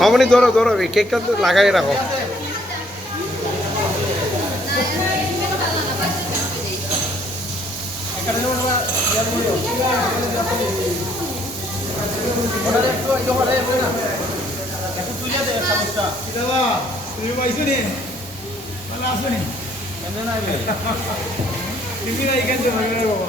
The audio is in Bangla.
মামনি, ধরো ধরো কেকটা তো লাগাই রাখো। দাদা তুমি পাইছো নি ভালো আছো নি তুমি না এখান থেকে ভালো রে বাবা